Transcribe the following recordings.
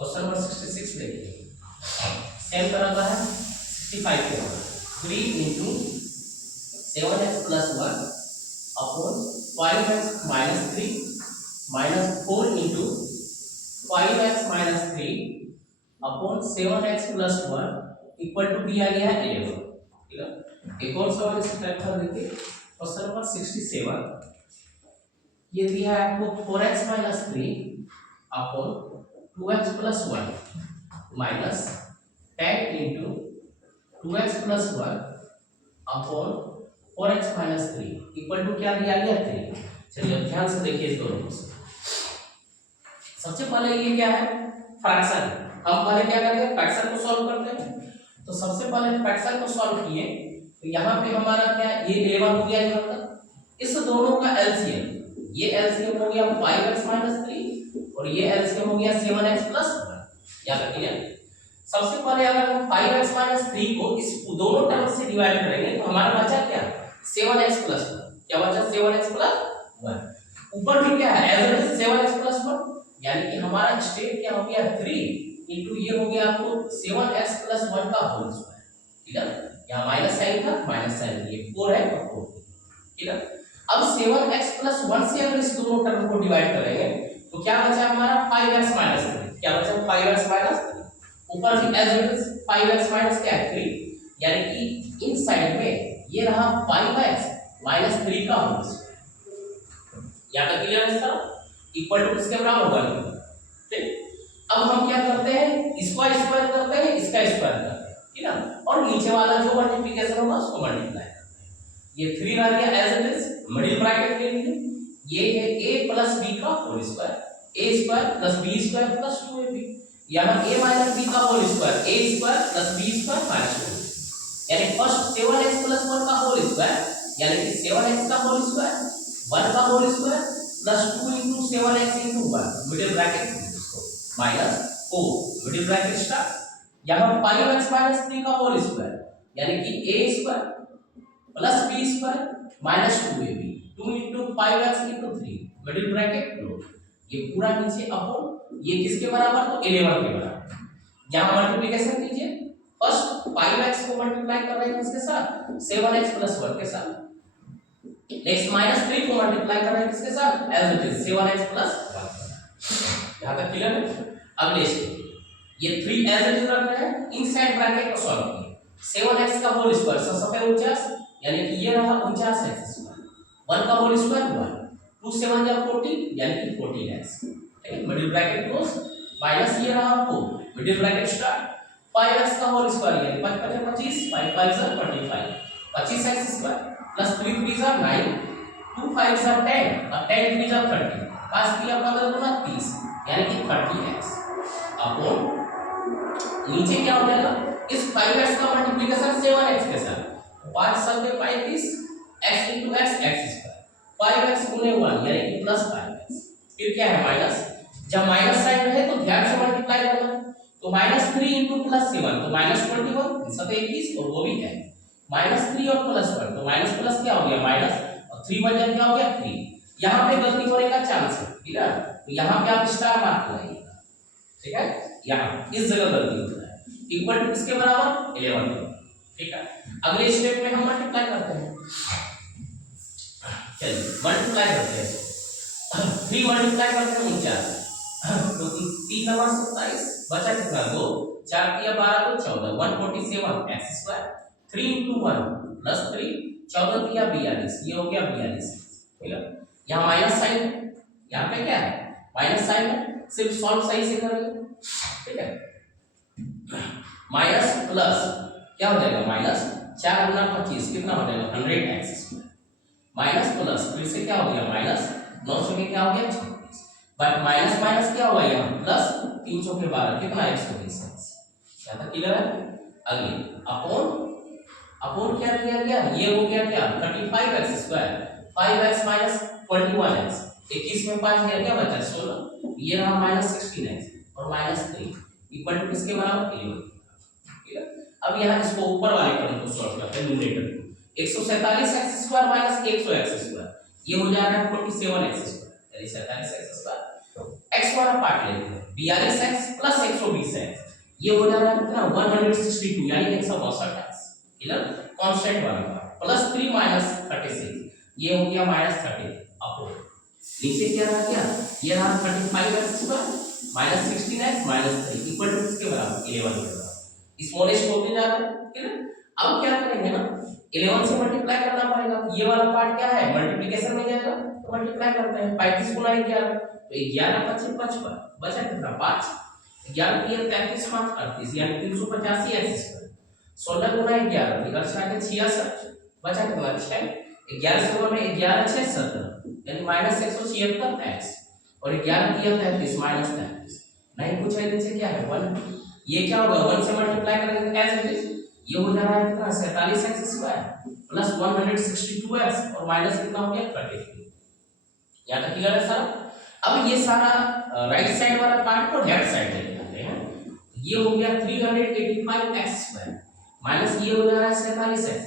Question number 66 देखिए, same तरह का है 65 के बाद 3 into 7x plus 1 upon 5x minus 3 minus 4 into 5x minus 3 upon 7x plus 1 equal to दिया गया है 11। ठीक है, एक और सवाल इस टाइप का देखिए, क्वेश्चन नंबर 67 ये दिया है आपको 4x minus 3 upon 2x plus 1 minus 10 into 2x plus 1 upon 4x minus 3 equal to क्या दिया गया 3। चलिए अब ध्यान से देखिए इस दोनों को। सबसे पहले ये क्या है फ्रैक्शन, हम पहले क्या करेंगे फ्रैक्शन को सॉल्व करते हैं। तो सबसे पहले फ्रैक्शन को सॉल्व किए तो यहाँ पे हमारा क्या ये 11 हो गया यहाँ तक। इस दोनों का एलसीएम, ये एलसीएम हो गया 5x माइनस 3 और ये एलसीएम हो गया 7x प्लस 1। याद रखिए सबसे पहले अगर हम 5x माइनस 3 को इस दोनों टर्म से डिवाइड करेंगे तो हमारा बचा क्या 7x प्लस 1। क्या बचा 7x प्लस 1। ऊपर भी क्या है as it is 7x plus 1, यानी कि हमारा स्टेप क्या हो गया 3 इंटू ये हो गया आपको 7x प्लस 1 का होल स्क्वायर। ठीक है, यहाँ माइनस साइन था माइनस साइन ये 4 है और 4। ठीक है, अब 7x प्लस 1 से अगर इस दोनों टर्म को डिवाइड करेंगे तो क्या बचा हमारा 5x माइनस 3। क्या बचा 5x माइनस 3। ऊपर भी as it is 5x minus क्या है 3, यानी कि इन साइड में ये रहा 5x माइनस 3 का होल स्क्वायर। यहाँ तक क्लियर है सर, इक्वल टू किसके बराबर होगा। ठीक, अब हम क्या करते हैं इसका स्क्वायर करते हैं इसका स्क्वायर करते हैं। ठीक है, और नीचे वाला जो मल्टीप्लिकेशन होगा उसको मल्टीप्लाई करते हैं। ये 3 रह गया as it is, middle bracket ले लीजिए, ये है a प्लस b का whole square, a square plus b square plus 2ab। यहाँ a माइनस b का whole square a square plus b square minus 2, यानी फर्स्ट 7x प्लस 1 का whole square, यानी कि 7x का होल स्क्वायर 1 का whole square plus 2 into 7x into 1 middle bracket minus 4 middle bracket start. यहाँ 5x minus 3 का whole square, यानी कि a square plus b square minus 2ab 2 into 5x into 3 middle bracket close. ये पूरा नीचे upon ये किसके बराबर तो 11 के बराबर। यहाँ मल्टीप्लिकेशन कीजिए, फर्स्ट 5x को मल्टीप्लाई कर रहे हैं किसके साथ 7x प्लस 1 के साथ, नेक्स्ट माइनस 3 को मल्टीप्लाई कर रहे हैं किसके साथ as it is 7x plus 1। यहां तक क्लियर है। अब लेट्स ये 3 एज इट इज रख रहे हैं, इनसाइड ब्रैकेट को सॉल्व कीजिए। 7x का होल स्क्वायर 49 यानी कि ये रहा 49x स्क्वायर, 1 का होल स्क्वायर 1, 2 7 जा 40 यानी कि 14x। ठीक है, मिडिल ब्रैकेट क्लोज माइनस ये रहा 4 मिडिल ब्रैकेट स्टार्ट 5x का होल स्क्वायर यानी 5 5 25 5 5 25 25x स्क्वायर प्लस 3 3 जा 9 2 5 जा 10 और 10 3 जा 30 5 3 15 गुना 30 यानी कि 30x अपॉन नीचे क्या हो जाएगा इस 5x का मल्टीप्लिकेशन 7x के साथ 5 7 35 x into x x square 5x गुने 1 यानी कि प्लस 5x, फिर क्या है माइनस, जब माइनस साइन रहे तो ध्यान से मल्टीप्लाई करना है। तो माइनस 3 into प्लस 7 तो माइनस 21 सब 21 और वो भी है माइनस 3 और प्लस 1 तो माइनस प्लस क्या हो गया माइनस और 3 1 क्या हो गया 3। यहाँ पे गलती होने का चांस है, ठीक है, तो यहाँ पे आप स्टार मार्क लगाइएगा। ठीक है, यहाँ इस जगह गलती होता है, इक्वल टू किसके बराबर 11 के। ठीक है, अगले स्टेप में हम मल्टीप्लाई करते हैं। चलिए मल्टीप्लाई करते हैं, 3 मल्टीप्लाई करते हैं 49 तो 3 नंबर 27 बचा कितना 2 4 किया 12 को 14 147 x स्क्वायर 3 into 1 प्लस 3 14 किया 42 ये हो गया 42। ठीक है, यहाँ माइनस साइन, यहाँ पे क्या है माइनस साइन है, सिर्फ सॉल्व सही से करेंगे। ठीक है, माइनस प्लस क्या हो जाएगा माइनस 4 गुना 25 कितना हो जाएगा 100x स्क्वायर माइनस प्लस फिर से क्या हो गया माइनस 9 सौ के क्या हो गया 26 बट माइनस माइनस क्या हुआ यहाँ प्लस 3 सौ के 12 कितना 120। क्या था क्लियर है। अगले अपॉन अपॉन क्या दिया गया ये हो गया क्या 35x square 5x minus 21x 21 में 5 गया क्या बचा 16 ये रहा माइनस 16x और माइनस 3 इक्वल टू किसके बराबर 11। ठीक है, अब यहाँ इसको ऊपर वाले टर्म को सॉल्व करते हैं न्यूमरेटर को 147x square minus 100x square ये हो जाएगा 47x स्क्वायर यानी 47x स्क्वायर x वाला पार्ट लेते हैं 42x प्लस 120x, ये हो जा रहा है कितना 162 यानी 162x, क्लियर, कांस्टेंट वाला पार्ट, प्लस 3 माइनस 36, ये हो गया माइनस 30 अपॉन, नीचे क्या रहा क्या, ये रहा 35x square minus 16x minus 3 equal to किसके बराबर 11 के बराबर, स्मॉल h होते जा रहा है, क्लियर। अब क्या करेंगे ना, 11 से मल्टीप्लाई करना पड़ेगा, ये वाला पार्ट क्या है मल्टीप्लिकेशन में जाएगा, तो मल्टीप्लाई करते हैं, 35 गुना 11, तो 11 25 55 बचा कितना 5, 11 3 33 5 38 यानी 385 एक्स स्क्वायर, 16 गुना 11 इधर से आके 66 बचा कितना 6, 11 से में 11 6 17 यानी माइनस 176 एक्स, और 11 3 33 माइनस 33 नहीं पूछा इधर से क्या है 1, ये क्या होगा 1 से मल्टीप्लाई करेंगे एज इट इज, ये हो जा रहा है कितना 47x स्क्वायर प्लस 162x और माइनस कितना हो गया 33, यहां तक क्लियर है सर। अब ये सारा राइट साइड वाला पार्ट को लेफ्ट साइड लेके आते हैं, ये हो गया 385x स्क्वायर माइनस ये हो जा रहा है 47x square,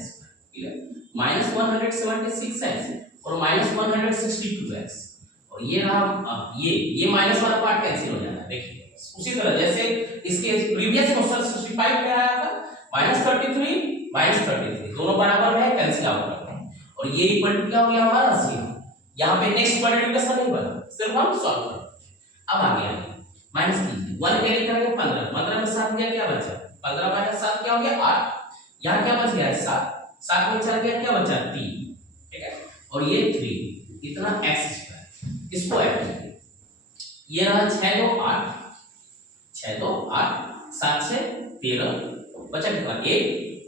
clear, minus 176x और माइनस 162x, और ये रहा ये माइनस वाला पार्ट कैंसिल हो जाना है, देखिए उसी तरह जैसे इसके प्रीवियस क्वेश्चन 65 में आया था माइनस 33 दोनों बराबर है, कैंसिल आउट करते हैं, और ये इक्वल टू क्या हो गया हमारा 0, यहाँ पे नेक्स्ट मल्टीप्लिकेशन नहीं बना, सिर्फ हम सॉल्व करते हैं। अब आ गया माइनस 1 कैरी करेंगे 15 में 7 गया क्या बचा 15 माइनस 7 क्या हो गया 8, यहाँ क्या बच गया 7 में चला गया क्या बचा 3, ठीक है, और ये 3 इतना x स्क्वायर, इसको ऐड करेंगे, ये रहा 6 2 8 7 से 13 बचा कितना 1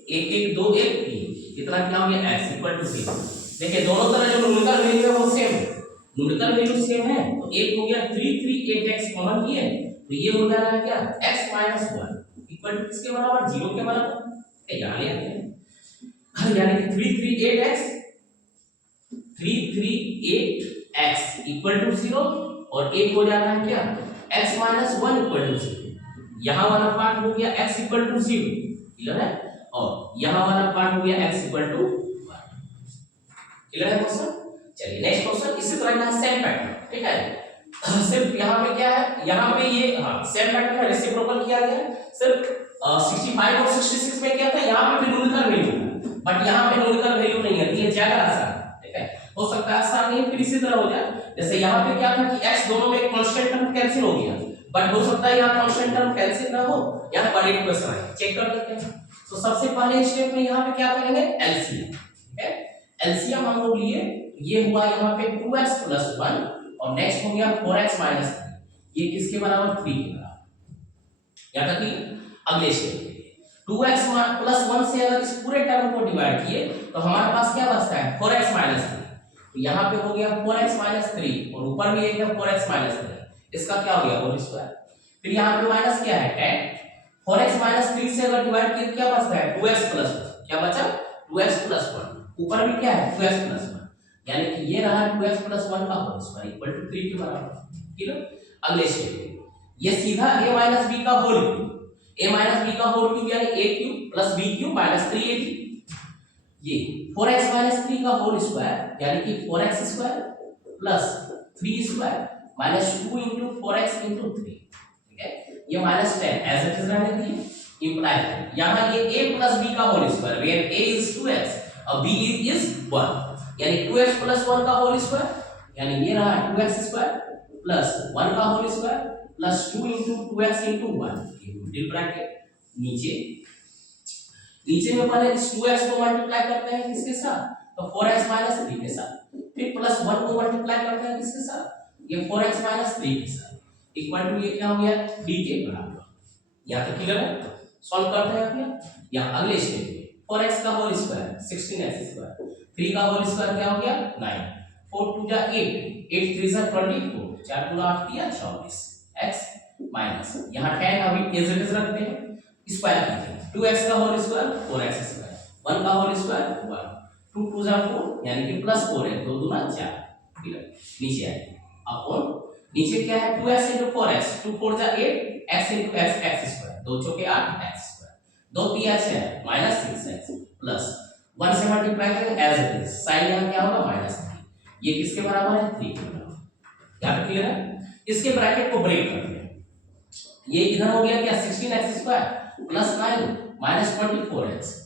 1 1 2 1 3 कितना क्या हो गया x इक्वल टू 0, देखिए दोनों तरह जो न्यूमेरिकल वैल्यू है वो सेम है, न्यूमेरिकल वैल्यू सेम है, तो एक हो गया 338x कॉमन किए तो ये हो जा रहा है क्या x - 1 इक्वल टू किसके बराबर 0 के बराबर, यहां ले आते हैं, यानी कि 338x इक्वल टू 0 और एक हो जा रहा है क्या x - 1 इक्वल टू 0, यहां वाला पार्ट हो गया x इक्वल टू 0, क्लियर है, और यहां वाला पार्ट हो गया x इक्वल टू 1, क्लियर है क्वेश्चन। चलिए नेक्स्ट क्वेश्चन इसी तरह का सेम पैटर्न, ठीक है, सिर्फ यहां पे क्या है, यहां पे ये सेम पैटर्न है, रेसिप्रोकल किया गया, सिर्फ 65 और 66 में क्या था, यहां पे भी न्यूमेरिकल वैल्यू था, बट यहां पे न्यूमेरिकल वैल्यू नहीं है, ये ज्यादा आसान है, ठीक है, हो सकता है आसान नहीं फिर इसी तरह हो जाए, जैसे यहां पे क्या था कि x दोनों में कांस्टेंट टर्म कैंसिल हो गया, बट हो सकता है यहां कांस्टेंट टर्म कैंसिल ना हो, यहां बड़े इक्वेशन है, चेक कर लेते हैं। तो सबसे पहले स्टेप में यहां पे क्या करेंगे एलसीएम, ठीक है, एलसीएम हम लोग लिए, ये हुआ यहां पे 2x + 1 और नेक्स्ट हो गया 4x - 3, ये किसके बराबर 3 के बराबर, यहां तक कि अगले स्टेप 2x + 1 से अगर इस पूरे टर्म को डिवाइड किए तो हमारे पास क्या बचता है 4x - 3, तो यहां पे हो गया 4x - 3 और ऊपर भी एक है 4x - 3, इसका क्या हो गया होल स्क्वायर, फिर यहां पे माइनस क्या है 10, 4x - 3 से अगर डिवाइड किए क्या बचता है 2x + 1, क्या बचा 2x + 1, ऊपर भी क्या है 2x + 1, यानी कि ये रहा 2x + 1 का होल स्क्वायर इक्वल टू 3 के बराबर, ठीक है। अगले स्टेप ये सीधा a - b का होल क्यूब, a - b का होल क्यूब यानी a³ + b³ - 3ab, ये 4x - 3 का होल स्क्वायर यानी कि 4x² + 3² -2 * 4x * 3, ठीक है, ये -10 एज इट इज रहने दीजिए, इंप्लाई यहां ये a + b का whole square where a is 2x और b is 1 यानी 2x + 1 का होल स्क्वायर यानी ये रहा 2x² + 1 का होल स्क्वायर + 2 * 2x * 1, ये मिडिल ब्रैकेट, नीचे में पहले इस 2x को मल्टीप्लाई करते हैं किसके साथ, तो 4x - 3 के साथ, फिर +1 को मल्टीप्लाई करते हैं किसके साथ, ये 4x - 3 के साथ, इक्वल टू ये क्या हो गया 3 के बराबर, यहां तक क्लियर है, सॉल्व करते हैं अपने, यहां अगले स्टेप में 4x का होल स्क्वायर 16x², 3 का होल स्क्वायर क्या हो गया 9, 4 2 जा 8, 8 3 जा 24, 4 2 8 3 24, x माइनस यहां 10 अभी एज इट इज रखते हैं, स्क्वायर कीजिए 2x का होल स्क्वायर 4x², 1 का होल स्क्वायर 1, 2 2 जा 4 यानी कि +4 है, 2 दूना 4, ठीक है, नीचे आइए अपॉन नीचे क्या है 2x * 4x, 2 4 जा 8, x * x x², 2 चौके 8 x², 2 3 6 -6x प्लस 1 से मल्टीप्लाई करें एज इट इज, साइन यहां क्या होगा -3, ये किसके बराबर है 3 के बराबर, यहां पे क्लियर है। इसके ब्रैकेट को ब्रेक करते हैं, ये इधर हो गया क्या 16x² प्लस 9 माइनस 24x।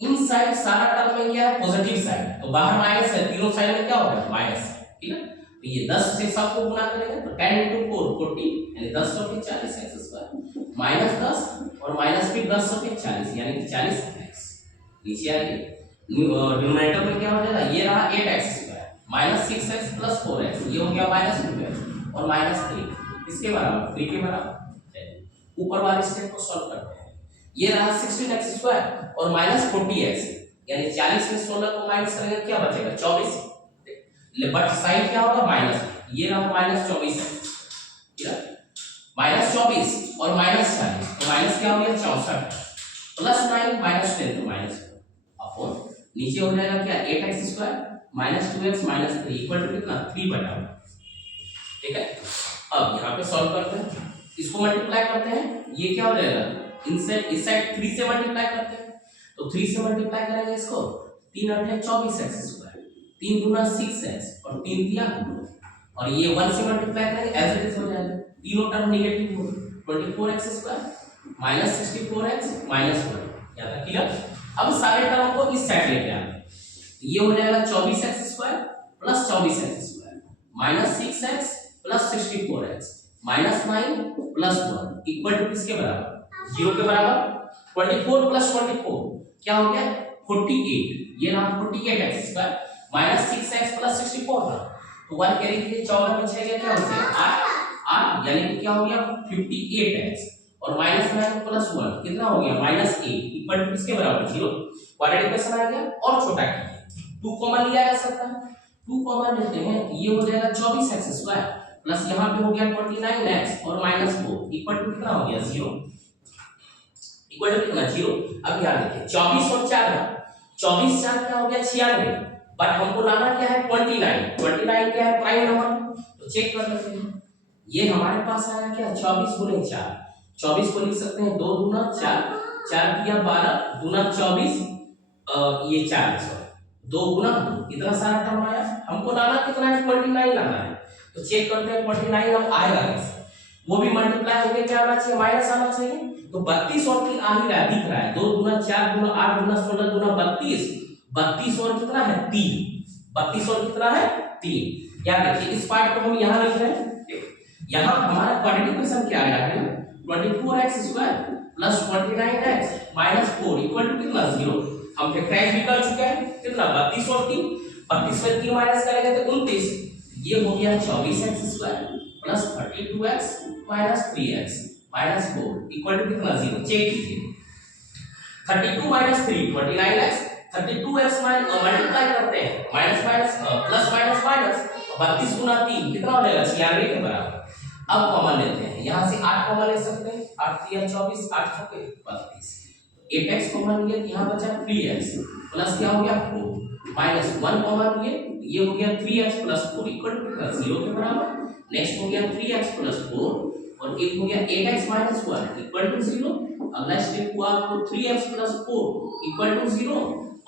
इन साइड सारा टर्म में क्या है पॉजिटिव साइड, तो बाहर माइनस है, तीनों साइड में क्या होगा माइनस है, ठीक है। तो ये 10 से सबको गुना करेंगे तो 10 × 4 40 यानी 10 चौके 40x² माइनस 10 और माइनस फिर 10 चौके 40 यानी कि 40x। नीचे आइए डिनोमिनेटर में क्या हो जाएगा, ये रहा 8x² minus 6x plus 4x, ये हो गया माइनस 2x और माइनस 3 इसके बराबर 3 के बराबर। ऊपर वाले स्टेप को सॉल्व करते हैं। ये रहा 16x² और माइनस 40x यानी 40 में 16 को माइनस करेंगे क्या बचेगा 24, बट साइन क्या होगा माइनस, ये रहा माइनस 24 माइनस 24 और माइनस 40 तो माइनस क्या हो गया 64 प्लस 9 माइनस 10 तो माइनस अपॉन नीचे हो जाएगा क्या 8x² minus 2x minus 3 equal to कितना 3 बटा, ठीक है। अब यहाँ पे सॉल्व करते हैं, इसको मल्टीप्लाई करते हैं, ये क्या हो जाएगा इस साइड 3 से मल्टीप्लाई करते हैं, तो 3 से मल्टीप्लाई करेंगे इसको 3 × 8 = 24x², 3 × 6x और 3 दिया 2 और ये 1 से मल्टीप्लाई करेंगे एज इट इज हो जाएगा, तीनों टर्म नेगेटिव हो 24x² माइनस 64x माइनस 1 यहाँ तक क्लियर। अब सारे टर्म को इस साइड लेके आते हैं, ये हो जाएगा 24x² plus 24x² minus 6x plus 64x minus 9 plus 1 equal to किसके बराबर 0 के बराबर। 24 प्लस 24 क्या हो गया 48, ये रहा 48x² माइनस 6x प्लस 64 था तो 1 कैरी कीजिए 14 में 6 गया क्या हो गया 8 यानी कि क्या हो गया 58x और माइनस 9 प्लस 1 कितना हो गया माइनस 8 इक्वल टू किसके बराबर 0। क्वाड्रेटिक इक्वेशन आ गया और छोटा कीजिए 2 कॉमन लिया जा सकता है, 2 कॉमन लेते हैं ये हो जाएगा 24x² प्लस यहाँ पे हो गया 29x और माइनस 4 इक्वल टू कितना हो गया 0 इक्वल टू कितना 0। अब यहाँ देखिए 24 और 4 24 4 क्या हो गया 96 बट हमको लाना क्या है 29 क्या है प्राइम नंबर तो चेक कर लेते हैं। ये हमारे पास आया क्या 24 × 4 24 को लिख सकते हैं 2 दूना 4 4 दिया 12 दूना 24 ये 4 2 गुना 2 इतना सारा टर्म आया, हमको लाना कितना है 29 लाना है तो चेक करते हैं 29 अब आएगा कैसे, वो भी मल्टीप्लाई होके क्या आना चाहिए माइनस आना चाहिए तो 32 और 3 आ ही रहा है दिख रहा है 2 × 4 × 8 × 16 × 32 और कितना है 3 32 और कितना है 3। क्या देखिए इस पार्ट को हम यहाँ लिख रहे हैं, यहाँ हमारा क्वाड्रेटिक इक्वेशन क्या आया है 24x² plus 29x minus 4 equal to कितना 0। हम फैक्टराइज भी कर चुके हैं कितना 32 और 3 32 में 3 माइनस करेंगे तो 29 ये हो गया 24x² plus 32x minus 3x minus 4 equal to कितना 0। चेक कीजिए 32 माइनस 3 29x 32x मल्टीप्लाई करते हैं minus minus plus minus minus 32 गुना 3 कितना हो जाएगा 96 के बराबर। अब कॉमन लेते हैं, यहाँ से 8 कॉमन ले सकते हैं 8 × 3 = 24 8 × 4 = 32 8x कॉमन लिए तो यहाँ बचा 3x प्लस क्या हो गया 4 माइनस 1 कॉमन लिए ये हो गया 3x प्लस 4 इक्वल टू 0 के बराबर। नेक्स्ट हो गया 3x प्लस 4 और एक हो गया 8x माइनस 1 इक्वल टू 0। अगला स्टेप हुआ आपको 3x प्लस 4 इक्वल टू 0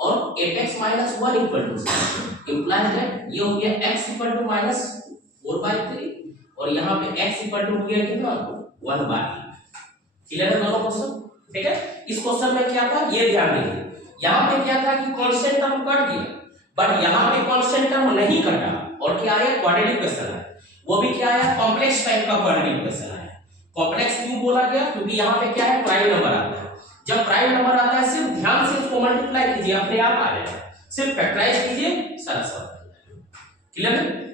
और 8x minus 1 equal to 0 implies that ये हो गया x इक्वल टू माइनस 4/3 और यहाँ पे x इक्वल टू हो गया कितना 1/8। क्लियर है दोनों क्वेश्चन, ठीक है। इस क्वेश्चन में क्या था ये ध्यान दीजिए, यहाँ पे क्या था कि कांस्टेंट टर्म कट गया बट यहाँ पे कांस्टेंट टर्म नहीं कटा और क्या आया क्वाड्रेटिक इक्वेशन आया, वो भी क्या आया कॉम्प्लेक्स टाइप का क्वाड्रेटिक इक्वेशन आया। कॉम्प्लेक्स क्यों बोला गया क्योंकि यहाँ पे क्या है प्राइम नंबर आता है, जब प्राइम नंबर आता है सिर्फ ध्यान से उसको मल्टीप्लाई कीजिए अपने आप आ जाएगा, सिर्फ फैक्टराइज कीजिए सारा सवाल। क्लियर है।